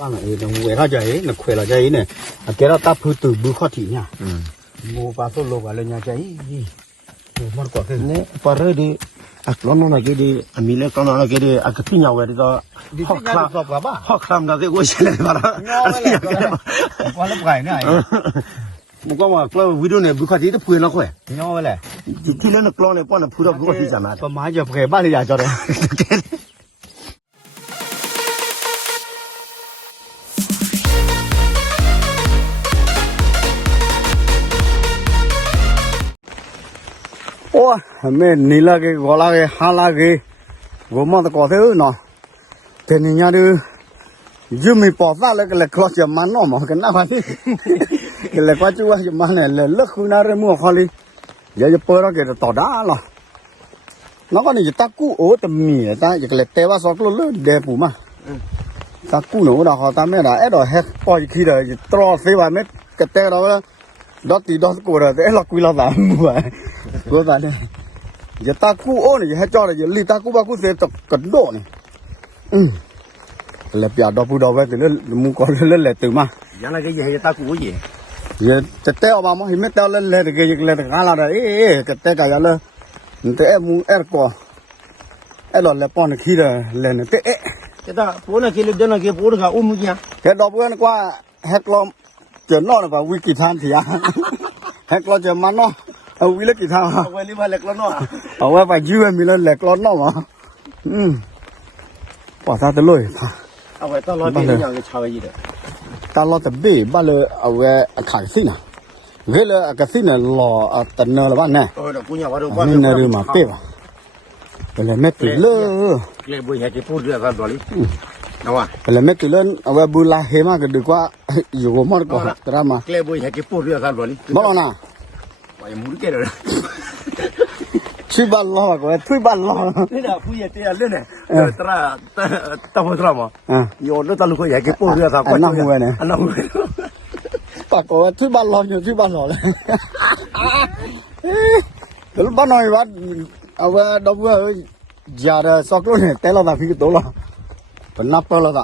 บ้างไอ้ตรงเวลาใจเนี่ยคุยละใจเนี่ยแกเราตับพูดตื่นบุคคลที่เนี่ยโมปาโซโลกอะไรเนี่ยใจมันก็คือเนี่ยพอเรื่องดีอักล้อนอะไรก็ดีอามีเล็กล้อนอะไรก็ดีอักที่เหนียวเลยก็ฮอกคลามสอบกับบ้าฮอกคลามได้ก็ใช่เลยมาแล้ววันละไก่เนี่ยมันก็ว่าเราวิดีโอเนี่ยบุคคลที่จะพูดแล้วค่อยย่อไปเลยที่เล่นกล้อนเนี่ยป้อนพูดแล้วบุคคลที่จะมาประมาณจะเผยบ้านเลยอยากจะเลยโอ้แม่นี่ละก็กอละก็หาละก็กูมันตะกอเท่เนาะแต่นี่ยาดูยูมีปอดซาเลยก็เลยคลอสจะมันเนาะมั้งกันนะพันที่ก็เลยก็จู่ว่าจะมันเนี่ยเลยเลิกคุณน่าเรื่องมัวขอลีอย่าจะเปิดแล้วก็จะต่อได้หรอแล้วก็นี่จะตะกู้โอ้แต่มีแต่จะเลยเตะว่าสอกเลิกเดือปูมาตะกู้หนูเราเขาตามไม่ได้ไอ้ดอกแฮกปล่อยขี้เลยจะตรอเสียว่าเม็ดกระเตะเราแล้วดอตีดอสกูเลยแต่เราคุยเราตามมัวกูตาเนี่ยจะตาคู่โอ้เนี่ยให้จอดเลยจะลีตาคู่บ้าคู่เสียตกกระโดดเนี่ยแล้วเปียดอกผู้ดอกไว้แต่เล่นมุกเล่นเลยตื่นมาอย่างไรก็ยังจะตากูยี่จะเตะออกมามั้งเห็นไม่เตะเล่นเลยแต่ก็ยังเล่นกันละเอ๊ะจะเตะกันเลยแต่มุงก่อหลอดเลยป้อนขี้เลยเล่นเตะจะตาปูน่ะกินเดินน่ะกินปูน่ะอุ้มมึงยังแค่ดอกเพื่อนกว่าแฮกลอมเจอนอกแบบวิกิทานเถียแฮกลอมเจอมันเนาะเอาวิเล็กกี่ทางเอาไว้รีบมาเล็กแล้วเนาะเอาไว้ไปยื้อมีแล้วเล็กแล้วเนาะมั้งปอดซาตะลุยเอาไว้ตลอดเป็นอย่างจะชาวยี่เด้อตลอดจะบี้บ้านเลยเอาไว้ขายสินะเวลาขายสินะรอตันเนอร์ละบ้านเนี่ยเดี๋ยวกูอยากว่าดูนี่เนอร์มาเป๊ะเป็นเลยไม่ติดเลยเลี้ยบุญเหตุพูดเรื่องกันตัวนี้เอาวะเป็นเลยไม่ติดเลยเอาไว้บุลาเฮมาก็ดีกว่าอยู่กับมันก็ตรามาเลี้ยบุญเหตุพูดเรื่องกันตัวนี้บ้านะไปมุดเกลือช่วยบ้านล้อก็ช่วยบ้านล้อนี่นะผู้ใหญ่เตี้ยเรื่องเนี่ยตราตาหัวตรามั้งโยนแล้วตาลูกก็อยากเก็บปูเรือครับอันนั้นหัวเนี่ยอันนั้นหัวปากก็ช่วยบ้านล้ออยู่ช่วยบ้านล้อเลยแล้วบ้านน้อยบ้านเอาไว้ดอกบัวยาเดสอกลุ่นเนี่ยแต่เราแบบพี่ตัวละเป็นนับตัวละต่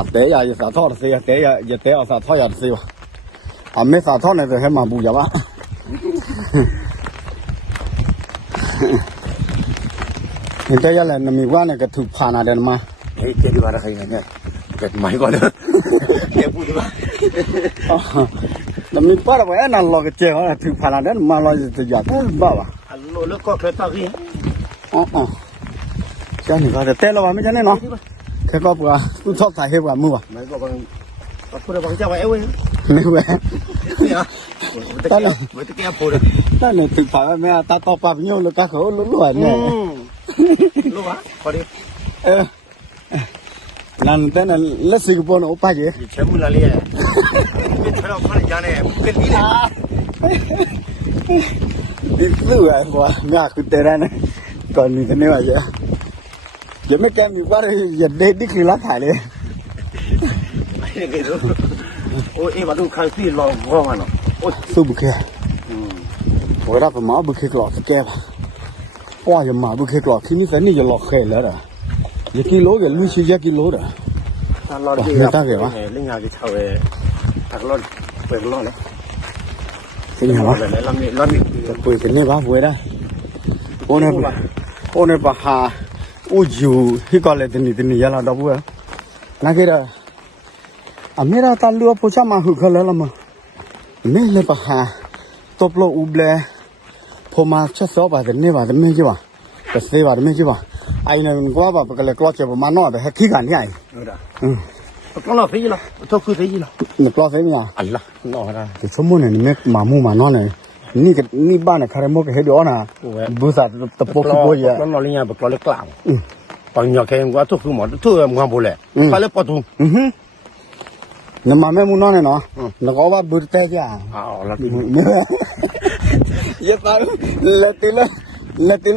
ะเตะยาจะสาทอดเสียเตะยาเตะเอาสาทอดยาเสียไม่สาทอดเนี่ยจะให้มาบูยาวะเห็นใจยังไงมีว่าเนี่ยก็ถูกผ่านอะไรมาเฮ้ยเจ้าที่บ้านใครเนี่ยเกิดใหม่ก่อนเลยเจ้าพูดว่าแต่มีป้าเราไว้นั่นเราก็เจ้าถูกผ่านอะไรมาเราจะอยากพูดบ้าวะฮัลโหลแล้วก็เคยตาขี้อ๋อเจ้าหนึ่งก็จะเต้นเราไม่ใช่แน่นอนแค่ก็เปล่าตู้ชอบถ่ายให้ว่ามือวะไม่ก็บางพูดบางเจ้าไว้เว้ยไม่เว้ยเนี่ยตั้งไม่ตะเกียบพูดตั้งเนี่ยถูกผ่านไม่ตาต่อปากเงี้ยลูกตาเขาล้วนเนี่ยรู้ปะพอดีนั่นแต่นั่นเล็กสิบปอนด์โอ้ป้าเจ๋เชื่อมือละเลยไม่เราพันยาเนี่ยเป็นที่ไหนนี่รู้ไอ้บัวไม่อยากคุยแต่ละนะก่อนนี้กันเนี่ยว่าจะยังไม่แก้มีว่าอย่าเด็ดดิคือรักถ่ายเลยไม่ได้รู้โอ้ยมาดูใครที่รอร้องอ่ะเนาะโอ้ยสู้บุกแค่โอ้ยรับมาบุกแค่กรอบแก้ป่ะป้าอย่ามาบุกแค่กรอบที่นี่แต่นี่จะหลอกแค่แล้วอ่ะยี่กิโลกับลุยชี้กิโลอ่ะตลอดที่เราเล่นงานที่เช่าตักรถเปิดรถเลยเป็นยังไงวะรถมีจะเปิดเป็นนี่บ้าบุยได้โอ้เนี่ยปะหาอู้อยู่ที่ก่อนเลยตัวนี้ยาลาดับบุยนักเก็ตอเมริกาตาลัวผู้ชายมาหุกเขาแล้วละมั้งไม่เลยปะหาตบโลอุบเลยพอมาชัดสอบแบบนี้แบบไม่ใช่ป่ะแต่เสียแบบไม่ใช่ป่ะไอ้เนี่ยก็ว่าแบบก็เลยกลัวจะประมาณน้อยแต่ขี้กันที่ไอ้ก็เราซื้อละทุกคือซื้อละเนี่ยกลัวเสียเนี่ยอันละน้อยนะแต่ชั่วโมงเนี่ยไม่มามู่มาน้อยเนี่ยนี่ก็นี่บ้านเนี่ยคาร์โมก็เห็นดีอ่ะนะบุษบาตะปกขี้บ่อยอ่ะแล้วเราเลี้ยงแบบเราเล็กกล่าวตอนนี้แค่ว่าทุกคือหมดทุกมันบุเล่ไปเลยปะทุ่งเนี่ยมาแม่มู่น้อยเนี่ยเนาะแล้วก็ว่าบุตรเต้จ้าแล้วอย่าตายละตี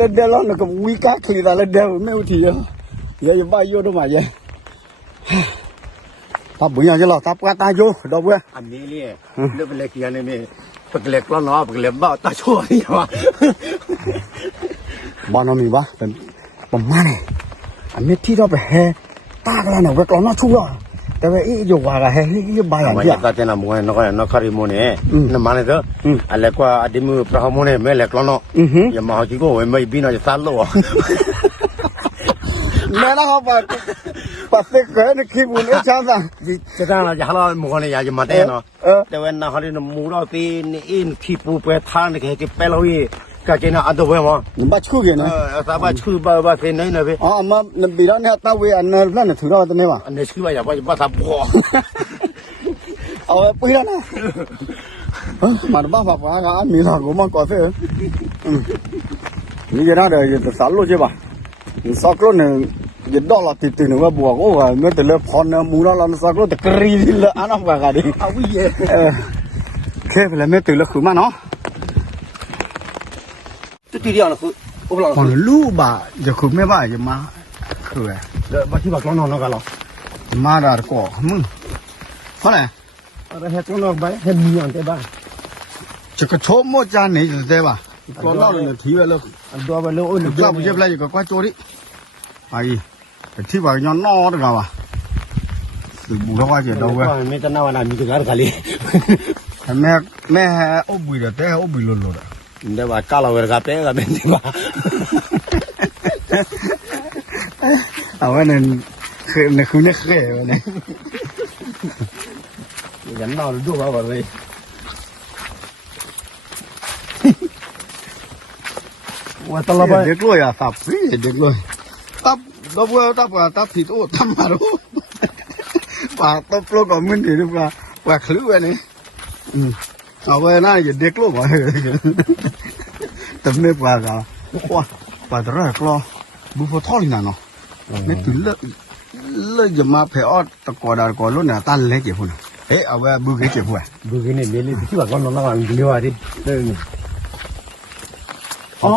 ละเดลอนก็วิกาคลีตาละเดลไม่อุทิยอย่าบ้าโยดมาเยทับบุญยังจะหล่อทับกาตาโยดอกเว้ยอันนี้เนี่ยเรื่องเป็นเล็กยันนี่เป็นเล็กล้อล้อเป็นเล็กบ้าตาชั่วนี่วะบ้านเรามีบ้าเป็นประมาณนี้อันนี้ที่เราไปแห่ตากแล้วเนี่ยเว้ยกล้อน้าชั่ว แต่ว่าอีอยู่ว่าให้อีบาอย่าง มา เดีย จากแต่ละมวยนกนกคาริโมเนี่ยนั่นมาเนี่ยอะไรก็อดีมือพระโมเนี่ยไม่เล็กแล้วเนาะอย่ามาเอาจีโก้ไม่บินเอาจะสั่นโล แม่นะเขาปัดเสกเกินคิดบุญเอชาซัง จะตั้งเราจะฮัลโหลมวยเนี่ยอยากจะมาเต้นเนาะแต่ว่าน่าฮัลโหลมูเราตีนี่อินขี้ปูไปทานนี่แค่ไปเราอีก็จะน่าอัดตัวมั้ง นี่บ้าชูกันนะ สบายชื่อบ้าเส้นไหนนะเว้ย อ๋อมาบีแล้วเนี่ยตาเวอันนั้นนั่นถือเราตัวนี้ว่ะ อันนี้ชื่อว่าอย่าบ้าสับบัว เอาไปปุ้ยแล้วนะมาบ้าบ้าบ้านะมีหลังกูมันก่อนเสียนี่จะน่าเดี๋ยวจะสารรู้ใช่ป่ะสักรุ่นหนึ่งจะดอลลาร์ติดหนึ่งว่าบวกโอ้ยเมื่อแต่เลิกพอนเนี่ยมูเราสักรุ่นแต่กรีดเลยอันนั้นว่ากันดิ เอาวิ่ง แค่เป็นไรไม่ตื่นแล้วคือมาเนาะ ตัวที่เดียวนะคือโอ้โห còn lú bà giờ không mấy bà giờ má khởi เดี๋ยวมาที่บักน้องๆกันหรอ má đã có mưng có này อะไรให้ตัวน้องไปให้มีอย่างไรบ้าง chỉ có chỗ một cha này rồi thế bà có lo là thí vậy luôn อันตัวไปเลยโอ้ย được ra bây giờ lại có qua chỗ đi ai thí vào nhon no được không à từ bù nó qua giờ đâu vậy ไม่จะน่าวันนั้นมีตัวกันเลย mẹ ốp bụi rồi thế ốp bụi luôn rồi เดี๋ยวว่าก้าวเราเวลาเป๊ะกันเป็นที่ว่า à vậy nên không nhắc kể vậy này ยันนอนดูว่าเลยว่าตลอดไป được rồi à tập phí được rồi tập đâu vừa tập thịt ô tập mà đâu và tập luôn còn mình thì được và khử vậy này à vậy này giờ được luôn vậy tập nếp và và đó là lo bút phô thò đi nào nó mấy thứ lỡ giờ mà phải ở tập cỏ luôn là tan lấy kiểu này ấy à vậy bút cái kiểu vậy ดูกันเนี่ยมีที่ว่าก็นอนแล้วกันเดียวดิเด้ออ๋อ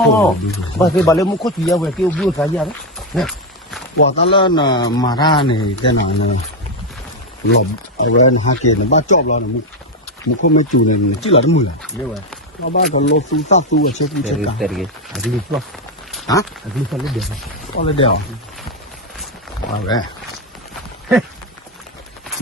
บ้านที่บ้านเลี้ยงมุขที่ยาวเกี่ยวบัวสายยาเนี่ย ว่าตอนนั้นมาด้านนี่แต่หน่อยเนี่ยหลบเอาไว้หาเกณฑ์บ้านจอบเราเนี่ยมึงคงไม่จูเนี่ยจีหลังมือ เนี่ยว่า เราบ้านก็ลบซูซ่าซูเช็คดูเช็คกัน เตะกันอันนี้ก็ ฮะ อันนี้ก็เดือด ก็เลยเดี๋ยวเอาไว้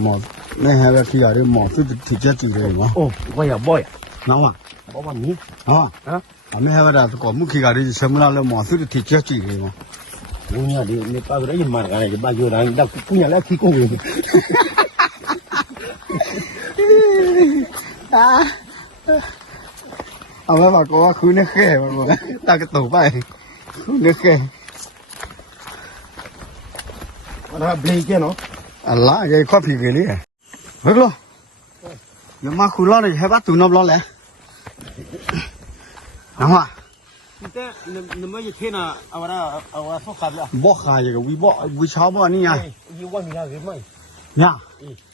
หมอไม่ให้แบบที่อยากได้หมอที่ติดเชื้อจีเลยมั้ง โอ้ก็อย่าบ่อย น้องอ่ะ เพราะวันนี้ อ๋อ ฮะ ไม่ให้แบบก่อนมุขีการที่เชื่อมแล้วหมอที่ติดเชื้อจีเลยมั้ง กูเนี่ยดิไม่ป้าก็ได้ยินมากันเลยบ้านอยู่ไหนดักกูเนี่ยแล้วขี้โกงเลย เอาไว้บอกว่าคือเนื้อแก่มาบอกตากระตุกไปคือเนื้อแก่ วันนั้นเบรกเนาะ อะไรยัยข้อผีกันเลยเฮ้ยลูกอย่ามาคุยล้อเลยให้บ้านตูนบล้อแหละน้องอ่ะ แต่นึกว่าจะเท่น่ะเอาว่าสกัดละ บ่ขายอย่างวิชาบ่นี่ไง ยี่ว่ามีอะไรไหม เนี่ย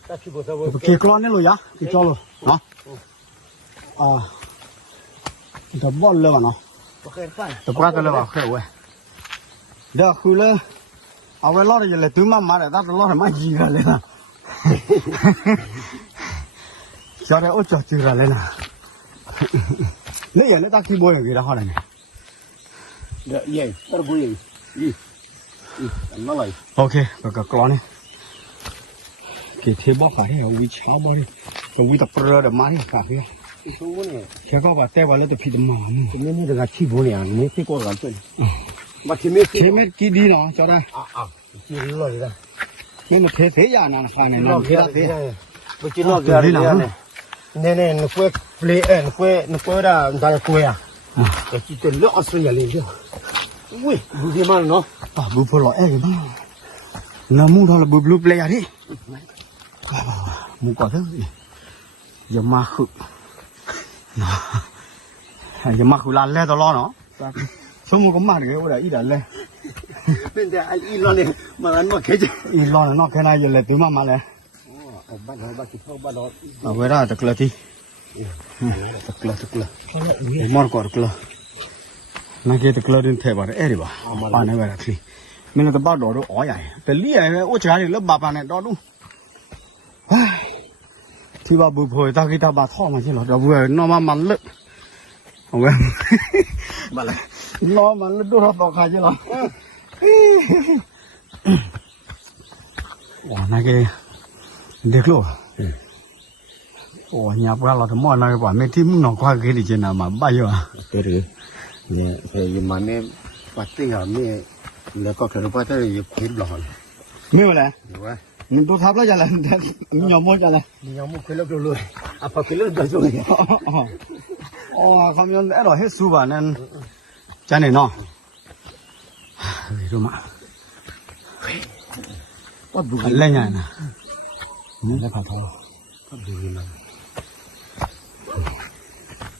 แต่ที่บอกว่า โอเคกล้อนนี่เลยยะที่จอเลยเนาะจะบ่เลยเนาะ โอเคใช่ จะปลาตัวเลยว่ะแค่เว้ยเดี๋ยวคือเลยเอาไว้ล้อเลยเลยตุ้มมาเลยตั้งแต่ล้อเลยมาจีกันเลยนะจอดเลยโอ้จอดจีกันเลยนะนี่อย่างนี้ตั้งขี้บ่อยกี่ละห้อเลยเนี่ย เดี๋ยวยัยแต่บุยอันนั้นเลย โอเคก็กล้อนนี่เกี่ยวเทบ่ขายให้เอาวิชาบ่เลยก็วิตาเปลือกเดี๋ยวมาที่ขายเลย ตัวเนี่ย แค่ก็ว่าแต่ว่าแล้วแต่พี่จะมอง ตัวนี้นี่ก็ขี้บุญเนี่ยนี่ที่ก็กันเป็นมาที่ไม่ เทไม่กี่ดีเนาะจอดได้ ขี้เลยนะ ไม่มาเทอย่างนั้นค่ะเนี่ย ล นั่ อน ก เท เกลือ ละเท ไปกินลอกเกลือเนี่ยเนี่ยนึกว่าเปลี่ยนนึกว่าได้ได้ตัวอ่ะแต่ที่ตัวเลือกอัศวินเลยเดียวอุ้ยดูดีมากเนาะ บุพลอยบ้างน้ำมูทอลบุบลูเปลยดิมูก่อนเถอะอย่ามาขุดอย่ามาขุดลานเล่ตลอดเนาะสมมติก็มาเดี๋ยวว่าอีดันเล่ เป็นแต่ไอ้อีลอนเนี่ยมันมาแค่จะ อีร้อนเนาะแค่ไหนอยู่เลยตื่นมาเลย อ๋อบ้านเราบ้านที่พ่อบ้านเรา เอาไว้ได้ตะเกียบที่ ตะเกียบมอดก่อนตะเกียบนั่นคือตะเกียบดินเทบะเอ๋ดิบะป้าเนี่ยเวลาที่มันจะบ้าดอดูอ๋อใหญ่แต่เลี้ยโอ้ชายเนี่ยแล้วบ้าป้าเนี่ยดอดูที่ว่าบุพเพตากีตาบาท่อมาใช่หรอเดี๋ยวเว้ยน้องมันเลิกเอาไว้ บ้านอะไร น้องมันเลิกดูรับต่อใครใช่หรอว้านั่นคือ เด็กลูกโอ้ยาปลาเราทำมอนะกว่าไม่ที่มึงนอนคว้าเกลี่ยนะมาบ้าอยู่อ่ะ 그래. 네, 이만에 빠뜨가 미 내가 그런 빠뜨를 입힐러. ไม่เป็นไร 왜? มันตัวทับแล้วจะอะไรมันยอมหมดจะอะไร 너무 걸려들어. 아빠 걸려들 좀. อ๋อคำยันไอ้เราเฮ็ดสู้บ้านนั่นจะไหนเนาะรู้มา 빠부기. เล่นยังนะนี่ได้ผ่าทอ 빠부기만.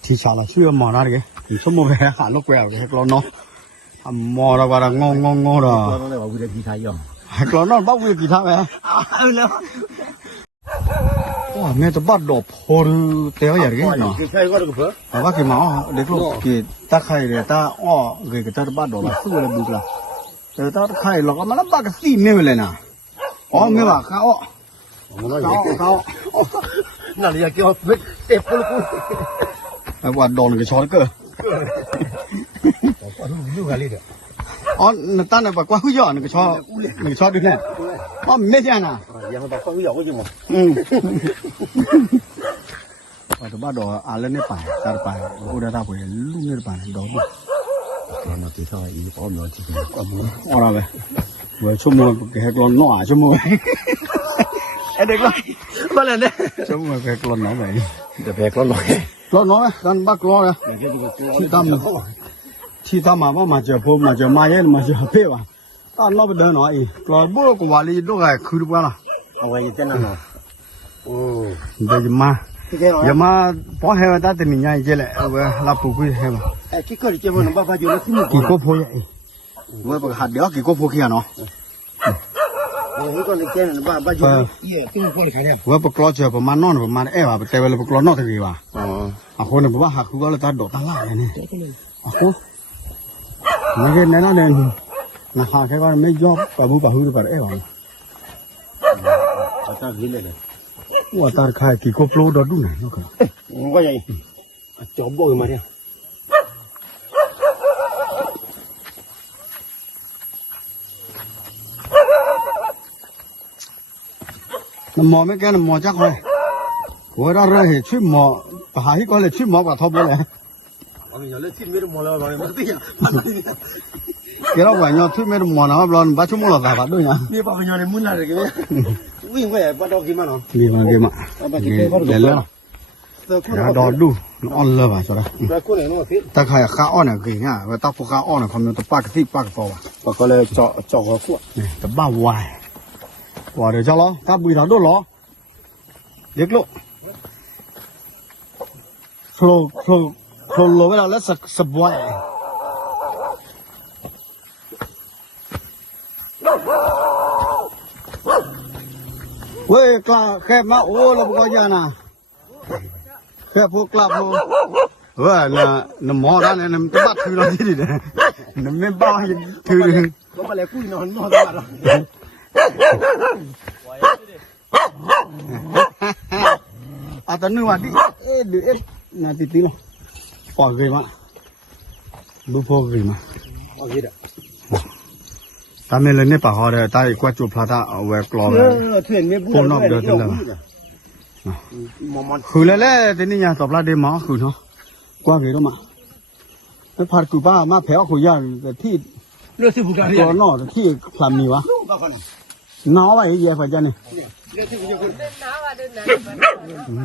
ที่ชาละช่วยมอนะดิชั่วโมงไปหาลูกแก้วให้กลอนเนาะมอเราว่าเรางงเรา 그러네 우리 기타요. ให้กลอนนอนบ้าวิ่งกี่ท่าไหม 아유. โอ้แม่จะบ้าดอกพอดูเตี้ยอย่างนี้เนาะ 기타 이거 그거 봐. แต่ว่ากี่หมาเด็กลูกกี่ตาไข่เลยตาอ้อเกยก็จะบ้าดอกสู้เลยบุกละแต่ตาไข่เราก็มันบ้าก็สี่ไม่เลยนะอ๋อไม่ว่าเขา เขา 나리야 겨 떼뿔고. ไอ้ว่าโดนกับช้อนเกอ 누구 갈리래. อ๋อตั้งแต่บอกว่าหุ่ยย้อนกับช้อนกับช้อนด้วยแน่อ๋อไม่ใช่นะ 양도 거기 오지 뭐. ว่าแต่บ้าดอกอะไรเนี่ยไปตาไปอุดาตาไปลูกเนี่ยไปดอก 그러나 기타 이 보면 지금 อ๋ออะไรเว้ยชั่วโมงแค่กลอนหน่อชั่วโมงไอ้เด็กละ 빨리네. ชั่วโมงแค่กลอนหน่อไป 이제 백걸 놓게. กลอนหน่อไหมกันบ้ากลอนนะ ที่ตั้มมาว่ามาเจอพวกมาเจอมาเย็นมาเจอเพ่ว่ะตอนเราไปเดินหน่อยกลอนบุกว่าลีลูกไอ้คือว่าล่ะ 왜 이때는 너. 오. เดี๋ยวมาอย่ามาป้อให้ว่าตาแต่มีอย่างเจเลยเว้ยรับปุ๊บให้มา 에 기꺼리 깨보는 바바 주는 힘이 กี่ก็พอยังเว้ยหัดเดี๋ยวกี่ก็พอขี้เนาะ 이거는 깨는 바바 주는 예, 좀 빨리 가야 돼. เว้ยปกลอเจอประมาณนอนประมาณเอ้ว่ะแต่เวลาปกลอนอกตะกี้ว่ะ 어. อ่ะคนเนี่ยบอกว่าหักคือว่าเราตาดอกตาล่าเนี่ยอ่ะคนไม่เห็นแน่นอนเลยนะฮะแค่ว่าไม่ยอมปะบุปะหูดูปะเอ้ว่ะ 아까 빌레네. ว่าตาขายกี่ก็โปรดดูหน่อยเนาะ 뭐야 이. 좀 보기 말이야. น้ำมอไม่แก่น้ำมอจักเลยหัวเราเลยช่วยหมอไปหาที่ก็เลยช่วยหมอกับทบเลย 아니 열레 팀미를 몰라 말이야. 어디야? เกี่ยวกับว่าเนี่ยช่วยไม่รู้หมอนะว่าเราบ้าชั่วโมงละแต่บ้าด้วยนะ 네 바바 년에 문 나르게. 우인 거야. 바다 오기만 어. ดีมากดีมากเดี๋ยวแล้วดอดูอ่อนเลยว่ะสุดละ 그래 너 어디? ตาใครข้าอ่อนเนี่ยกี่ง่ะว่าตาพวกข้าอ่อนเนี่ยคำนวณตาปากที่ปากฟอว่ะ 바꿔래 저거 구. นี่ตาบ้าวายว่าเดี๋ยวจะล้อตาบุยเราด้วยล้อเด็กลูกโคลโลเวลาแล้วสบายเว้ยกล้าแค่มาโอ้เราบอกยานะแค่พวกกล้าพวกเว้ยน่ะหมอด้านเนี่ยมันจะบัดถือเราที่ดิเนี่ยน่ะไม่บ้าถือเลย 너 빨리 꾸이 너 너다. อาตอนนึกว่าดิดูนาทีตีมั้งปอดเลยมั้งดูพอเลยมั้ง 어디다? ตาเมลเนี่ยป่าหอเลยตาอีกว่าจูพลาตาเอาไว้กรอเลย 트엔 몇 분. 폰업 몇 분. 뭐만 คือแล้วทีนี้ยังตอบรับได้มั้งคือเนาะกว่ากี่รู้มั้งแล้วพากูป้ามาแผลคุยย่างที่ 러시 ตัว 부가리야. นอกที่คลำมีวะ 바꿔라. น้อไว้เย่ฝ่ายจันนี่ 러시 부가.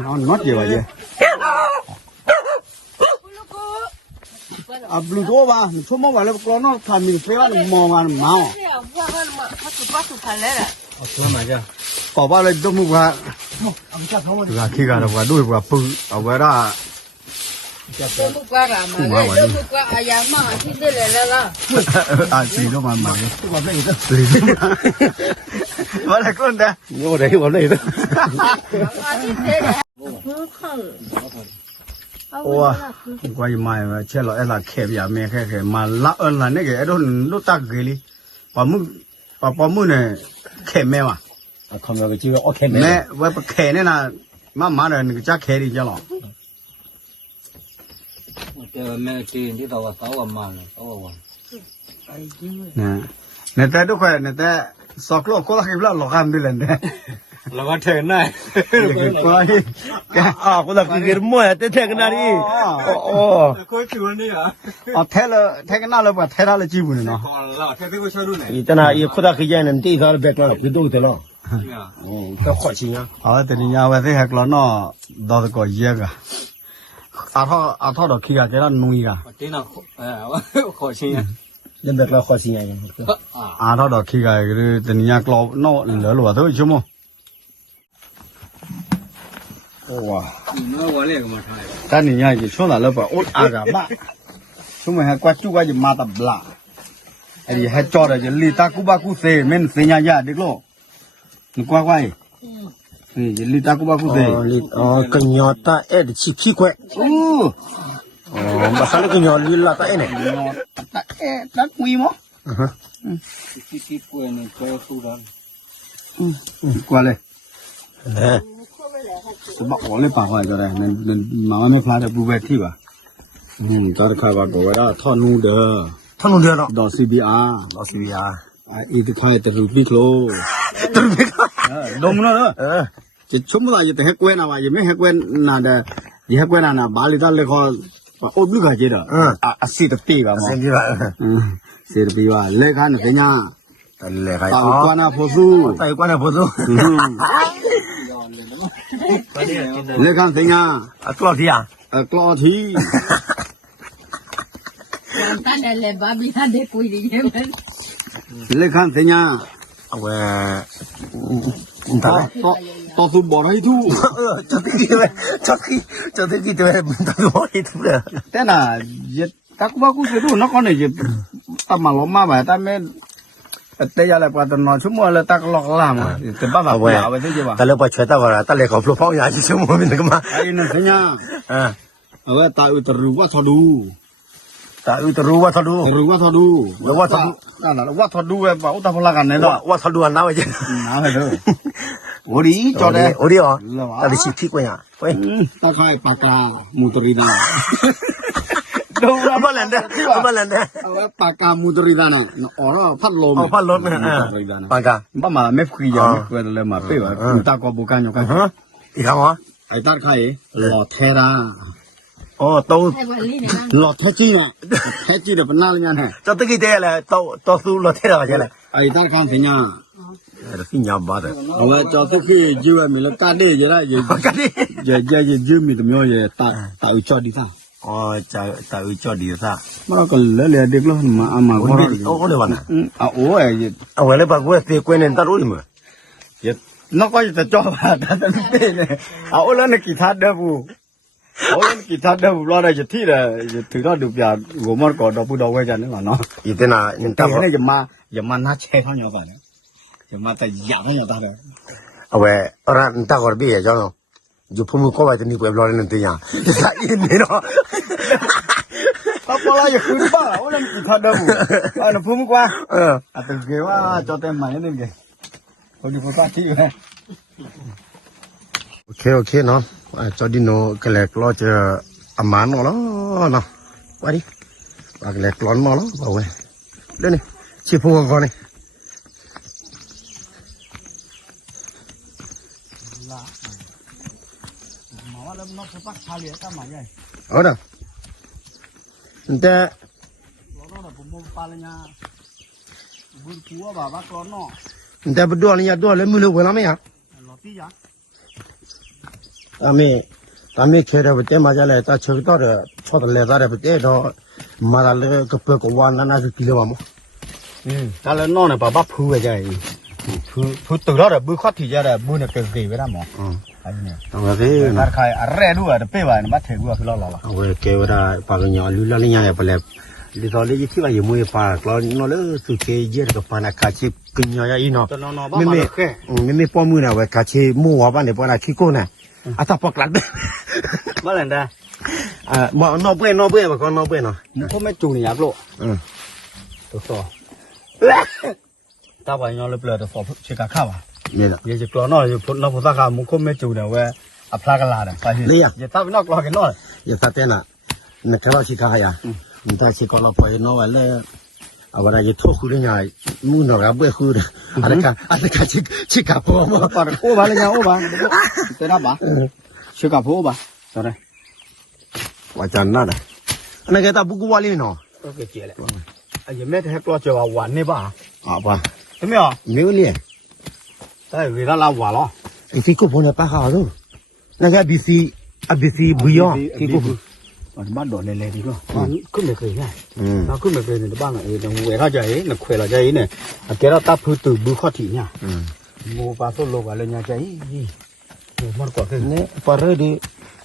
เอาน็อตเย่ฝ่ายเย่อ่ะบลูโต้ป่ะชั่วโมงวันแล้วกรอนอกคลำมีเฟว่ามองมันมา 그거 맞아. บอกว่าเลยต้องมึงว่า 아무튼 상원. คือขี้กันว่าด้วยว่าปืนเอาไว้ได้ อ่าสีก็มันมาเลย 또 원래 이거. สีว่าอะไรก็ได้ 이거 원래 이거. โอ้กว่ายังไม่เช่นเราไอ้ละแคบอย่าแม่แค่มาละละนี่แกไอ้โดนลูกตาเกลีปะมึงเนี่ยแค่แม่ว่ะ 아 그러면 그 집에 오케이 แม่ไว้แค่เนี่ยนะมาเนี่ยนึกจะแค่ดีจ้ะหรอ แม่จีนที่ตัวสาวมันสาววัน นะเนี่ยแต่ทุกคนเนี่ยแต่สอกโลกก็ละคิดว่าหลอกกันด้วยเลยเนี่ย แล้วก็เถินได้ ก้อย อ่าคนละคือเรื่องมั่วแต่แท้กันนะดิโอ้ คุยผิวนี่เหรอ อ๋อแท้เลยแท้กันน่าเลยป่ะแท้ได้เลยจีบุญเนาะ พอแล้วแค่ที่กูช่วยดูหน่อย อีตนาอีคนละคือยันนั่นที่เขาแบกเราคือดูแต่ละ เนี่ย ก็ขอชิงอ่ะ อ๋อแต่นี่ยาวไปที่หักล้อเนาะดอตก็เยอะกะอาท่อดอกขี้กะจะได้นุ่ยกะ ที่น่ะขอชิงอ่ะ ยันแบกเราขอชิงอ่ะ อาท่อดอกขี้กะคือแต่นี่ยากล้อเนาะเหลือหลัวเท่าชั่วโมงโอ้ว่ะ เมื่อวันเรียกมาถ่าย แต่นี่ยจะช่วงนั้นแล้วป่ะโอ๊ตอากาบ้าชั่วโมงให้กว่าจู่กว่าจะมาตับละไอ้ที่ให้จอดจะลีตากูบ้ากูเซเม่นเสียยาเด็กโลนึกว่าไว้นี่จะลีตากูบ้ากูเซ อ๋อกันยอตาเอ็ดชิพี่แควอ๋อมาสั่งกันยอลีลาตาเอ็ดเนี่ย ตักมุยมั้ง ที่กล้วยนี่กล้วยสู้ดัน กว่าเลยสบักหัวเลยปากไว้ก็ได้นั่นมาไม่พลาดแต่บูเบที่ป่ะจอดข้าวบอกว่าท่อนูเด้อ ท่านนุ่งเดียวเนาะ ดอ CBR รอสิยา อีกข้าวแต่รูปนี่โล ตึ้งไปก็ ดมเนาะจะชมอะไรจะให้กวนอะไรยังไม่ให้กวนน่าเด้อยังให้กวนน่ะบาลีตาเลยเขาโอ้บลูกาเจด้อ่ะสิตปีป่ะมั้ เส้น ง ที่ว่า สิตปีว่าเลยคันเป็นยัง แต่เลยใคร ตา อ๋อก วนน่ะพอสู้ ไต่กว่าเนี่ยพอสู้ เลยคันเป็นยัง อ่ะตัวที่อ่ะ กลอที Tanda le babi ade kui di yemen. เลยคันเป็นยัง เอาไว้ตาเลย ต่อสู้บ่ให้ทู่ จะติดกี่ตัวจะติดกี่ตัวตาตัวนี้ทุกเลย แต่น่ะจะตักว่ากูจะดูนักคนเนี่ยจะตามมาล้อมมาแบบแต่ไม่แต่ยาอะไรปะตอนนอนชั่วโมงแล้วตักหลอกล่ามแต่บ้าแบบเอาไปที่จีบ แต่เราไปช่วยตาว่าตาเลยเขาพลุพ้องยาที่ชั่วโมงนึงก็มา ไอ้นั่นสิเนี่ย เอาไว้ตาอุตรุว่าทอดู ตาอุตรู้ว่าทอดู หรือว่าทอดูนั่นแหละว่าทอดูแบบอุตพลังกันเนี่ยเนาะ ว่าทอดูน้าไว้เจ้า น้าให้เลยโอ้ดีจอดเลย โอ้ดิอ๋อตาดิชิพี่กว่าอ่ะเว้ย ตาคายปากกามูตรีดา ดูมาแล้วเนี่ยมาแล้วเนี่ย เอาไว้ปากกามูตรีดาน่ะอ๋อพัดลม เอาพัดรถนะปากกา บ้ามาไม่คุยยังไม่คุยเลยมาเป้ว่าตากอบุกันอยู่กัน ฮะอีกครั้งเหรอ ไอ้ตาใครหล่อแท้ดา อ๋อโต Hai wali ne bang. หล่อแท้จี้น่ะแท้จี้เดี๋ยวเป็นหน้าเลยเนี่ย จะตึกกี่เดือนแล้วโตสู้รถเท่าไหร่ใช่ไหม ไอ้ตาข้ามสิญา เดี๋ยวสิยามบ้าเลย เอาไว้จอดทุกที่ยืมมีแล้วการเดียได้ยืม กันดิ ยืมมีตัวမျိုးရဲ့တာဥချော်ဒီသား อ๋อจะตาอุจอดีซะ မတော့ကလဲလဲဒီကလို့မအမ โอ้ ခေါ် ดิโอ้เดี๋ยวนะ အိုးရဲ့ เอาไว้เลยปากกูเสียกวนเนี่ยตารู้มั้ย နောက်ကจะကြောပါတာတည်းနေအိုးလည်းနကီထားတဲ့ဘူးအိုးလည်းကီထားတဲ့ဘူးလို့ရတိတယ်သူတော့သူပြဂိုမော့ကောတော့ပူတော့ဝဲကြတယ်နော် อีเตน่ะนี่ตา แต่เนี่ยอย่ามาหน้าแช่เขาเนี่ยก่อนเนี่ยอย่ามาแต่หยาบเนี่ยตาเลย เอาไว้ร้านตากอร์บี้อ่ะจ้าอยู่พุ่มก็ไว้จะนี่เปิดรอเลยนั่นติยังจะอินนี่เนาะ พอเราอย่าคุยบ้าโอ้แล้วกီထားတဲ့ဘူးအဲ့တော့ဖုံးကွာ အတကယ်ว่าจอแต่ใหม่นึงแกဟိုဒီပေါ်ပါတီပဲ โอเคเนาะจอดิโนก็แลกล้อจะอามานเนาะเนาะว่าดิว่าแลกล้อนมาเนาะเอาไว้เดี๋ยวนี้ชิพุ่งก่อนนี่ มาว่าแล้วนอกสปักชาเลียตามมาใหญ่ เอาเด้อแต่ เราต้องผมปาลญาบุญกัวบาบากรอนอ แต่บดัวนี่ยดัวเลยมือเลยเวลาไม่อ่ะ ลอตียา ตามีเชื่อได้แต่มาจะเลยตาเชื่อต่อเลยชอบเลยตาเลยแต่ดอมาเลยก็เปิดกวนนั่นน่ะคือกิโลมั้ง ตาแล้วนอเนี่ยบาบาพูไปใหญ่พูตื่นแล้วเด้อบุญข้อที่จะได้บุญเนี่ยเกิดไว้ได้หมอไอ้เนี่ย เอาสิ ตาใครอะไรด้วยเป้ไว้เนี่ยบัดเถกูคือเรา เอาไว้เกวดาปากญาลุลานี่ยาไปแล้วลิตอเลยที่ว่าอยู่มือปากแล้วนอเลยสุเคเยกับปานาคาชิกญาอีเนาะ ตอนนอบ้ามาแค่ ไม่ป้อมือน่ะเว้ยคาชิมัวบ้านเนี่ยปานาคิโก้น่ะอาตาปอกหลัง มาแล้วได้ บ่นอเปื่อยบ่ก่อนนอเปื่อยเนาะ มึงก็ไม่จูนี่ยับโล ตัวสอตาบายยอเลยเปลือกตัวสอเชกาข้าวอ่ะ นี่ล่ะ เดี๋ยวจะกลัวน้อยอยู่พุทธเราพุทธข้าวมึงก็ไม่จูเนี่ยเว้ยอัพลากระลาเนี่ยไปอย่าตาไปนอกกลัวกันน้อย อย่าตาเต้นน่ะนักเราชิคายามันตาชิคอเราปล่อยนอไว้เลย เอาอะไรจะทั่วคุยได้ไงมึงหนอกระเบื้อคุยอะไรกันชิคาพอมั้ง ปาโอ้บาเลยเนี่ยโอ้บาเตะรับบ้าเชื่อกับโอ้บาสอรี่ ว่าจันนั่นอ่ะอันนั้นแกตาบุกวาลีเนาะ โอเคเจ๋เลยไอ้ยังไม่ได้ให้กลัวเจอว่าหวานนี่บ้า อ่ะป่ะ ใช่ไหมอ่ะ ไม่รู้เนี่ย แต่เวลาเราหวานหรอ ไอ้ที่กูพูดเนี่ยป้าเขาดูนั่นก็บีซีบุยที่กู มันบ้านโดดเลยดีกว่ามันขึ้นไม่เคยง่าย ม เราขึ้นไม่เคยในบ้านเออแต่เวลาใจนักคุยเราใจเนี่ยแกเราตับพื้นตื่นบุข้อถี่เนี่ยโมปาโซโลกอะไรเนี่ยใจมันกว่าขึ้น เนี่ยปาร์ดี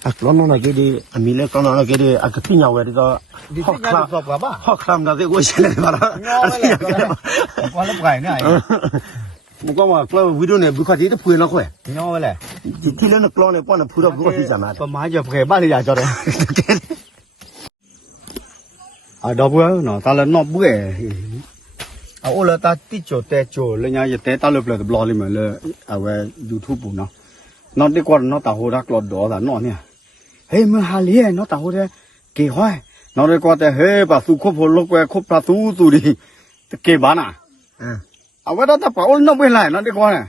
อักล้อนนั่นก็ดีอามีเล็กล้อนนั่นก็ดีอักพี่เหงาเลยก็ ดีที่งานสอบกับบ้า ฮอกคลำกันที่กูเชื่อเลยมาแล้ว งอไม่เลยวันละไก่เนี่ย มึงก็ว่าคลาวิดีโอเนี่ยบุคคลที่จะพูดแล้วค่อย งอไม่เลย ที่เล่นกล้องเนี่ยป้อนพูดแล้วบุคคลที่จะมา ประมาณจะเผยบ้านที่อยากจะเลยดอกบัวเนาะตาละนอกบัวโอ้ละตาติดโจแต่โจเลยเนี่ยจะแต่ตาเลยเปล่าบล็อกเลยเหมือนเลยเอาไว้ YouTube ปุ๊บเนาะนอกดีกว่าเนาะตาหัวรักหลอดดอตาเนาะเนี่ยเฮ้ยมึงหาเลี้ยเนาะตาหัวเนี่ยเกี่ยห้อยนอกดีกว่าแต่เฮ้ยปะสุขพลลูกแกคบปะสุดิเกี่ยบ้าน่ะเอาไว้ตาป่าโอ้นอกบัวไหลนอกดีกว่าเนี่ย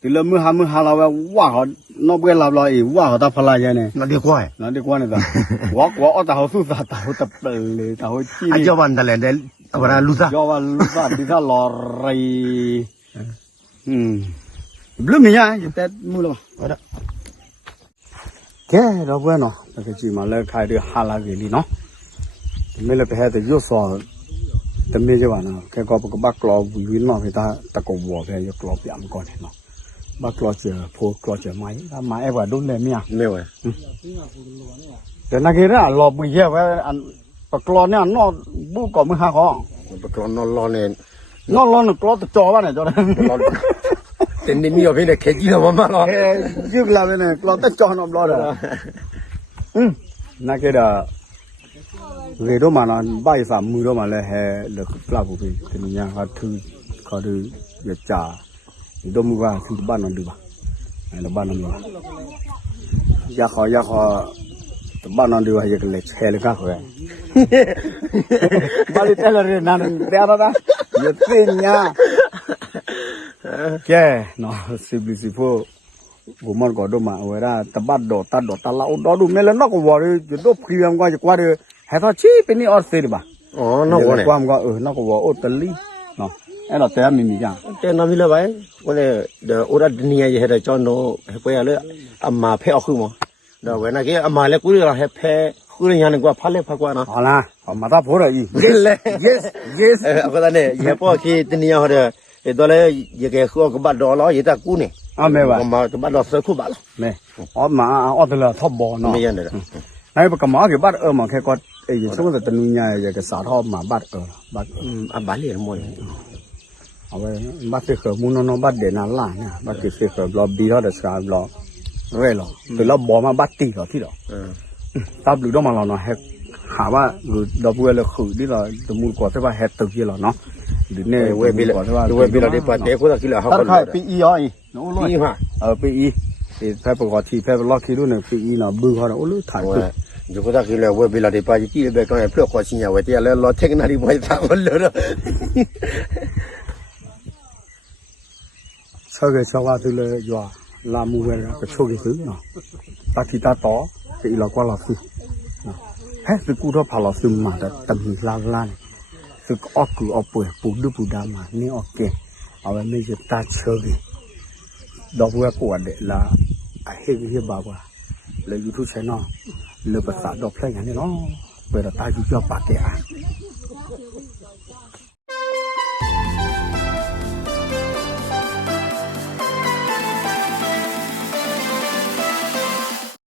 ทีละมือหาเราว่าเขานอกบัวเราเราอีว่าเขาตาพลายเนี่ย นั่นดีกว่า นั่นดีกว่าเนี่ยตาว่าตาเขาสู้ตาเขาตะเปเลยตาเขาขี้ อาจจะวันแต่ละเดือนวันลุซ่า ย่อว่าลูกบ้านที่ถ้ารอไรบลูมีอ่ะจะแต่มือหรอแกเราเว้ยเนาะแต่ก็จีมาเลยขายด้วยฮาลาเกลีเนาะไม่เลยไปให้แต่ยุสอแต่ไม่ใช่ว่าเนาะแกก็ปกบักกลอวินเนาะพี่ตาตะกวัวแกยกกลอปียมก่อนเนาะบักกลอเจอโพกลอเจอไม้ถ้าไม้ไอ้ว่าดุนเลยเมีย ไม่ไหว แต่นักเรียนรอบุยเยอะไว้อันปกลอเนี่ยนอบุก่อมือหาของ ปกรณ์นอนรอเนี่ย นอนรอนกลอตะจอบ้านเนี่ยจอเนี่ย เต็มที่มีอะไรเนี่ยแค่กี่ตัวมาหรอ ยึกลาไปเนี่ยกลอตะจอนอมรอเด้อนักเรียนเรียนมานะบ่ายสามมือมาเลยแห่เลิกกลับไปทีนี้ยังเขาถือเขาดูอยากจ่าดมว่าที่บ้านนั่นดูป่ะไอ้บ้านนั่นดูอยากขอบ้านนั่นดูว่าอยากเล็กแช่เลยก็เขาบ้านที่เทเลเรนั่นเดี๋ยวนะอย่าเสียเนี่ยแกเนาะสิบลิสิโฟกูมันก็ดูมาเวลาตะบัดดอตาลาอุดดูเมลนอกวอร์จะดูพรีเมียมก็จะกว่าเด้อให้เขาชี้เป็นนี่ออสเตรเลียป่ะ อ๋อนอกวอเนี่ย ความก็นอกวอโอตลีเนาะไอ้เราแต่มีจัง แต่น้ำมีเลยไปวันนี้เดี๋ยวอุดรนี่ยังให้ได้จอนโน่ให้ไปอะไรอามาเพ่อขึ้นมั้งเดี๋ยววันนี้ก็อามาเล็กกูเรียกให้เพ่กูเรียกยังกว่าพันเล็กพักกว่านะ 好啦好มาตาพูดอี yes ก็ตอนนี้ยังพอที่ที่นี่เขาเดี๋ยวตอนนี้ยังแกเขาก็บัดดอล้อยังแต่กูเนี่ย อ่ะไม่ว่า มาบัดดอเสือคู่บัดละ ไม่อ๋อมาอ๋อแต่ละท็อปบอลเนาะ ไม่ยันเลย ไอ้ปกมาเกี่ยวบัดมาแค่ก็ไอ้ช่วงแต่ตนุญาอยากจะสาทอมาบัดบัด อ่ะบัดเลยมั้ง เอาไว้บัดเสือมุนนบัดเดนาล่าเนี่ยบัดเสือบล็อบบี้เขาเดสกาบล็อบเร่หรอแต่เราบอมาบัดตีเขาที่หรอตับหรือต้องมาเราเนาะแฮกหาว่าหรือดอกบัวเราคือที่เราจะมูลกว่าใช่ป่ะแฮกตึกที่เราเนาะหรือเนี่ย เว้ยบิลเว้ยบิลได้ปะเตะกูตะกี้ละเขา ถ้า ก็ ใครปีอีอ๋ออีโน้ต นี่ฮะ ปีอีแพ้ปกติแพ้ล็อกคิดดูเนี่ยปีอีเนาะบื้อเขาเนาะโอ้ลูกถ่าย เว้ยอยู่กูตะกี้ละเว้ยบิลได้ปะยี่เลยแบบก็เนี่ยเพื่อขอชิญญาเว้ยที่แล้วรอเทคนารีไม่ทำเลยละ เชื่อเชื่อว่าตัวเลยยัวลามูเวลก็โชคดีซื้อเนาะตาทิตาต่อที่เราก็เราซื้อเนาะเฮ้ยคือกูต้องพาเราซื้อมาแต่ตำหนิล้านคือออกคือออกเปลือกปูดูปูดามานี่ออกเกเอาไว้ไม่จะตาเชื่อเลยดอกบัวปวดเดละไอ้เหี้ยบ้าว่าเลยยูทูบช่องเลยภาษาดอกเพลงอย่างนี้เนาะเปิดตาอยู่จ่อปากแก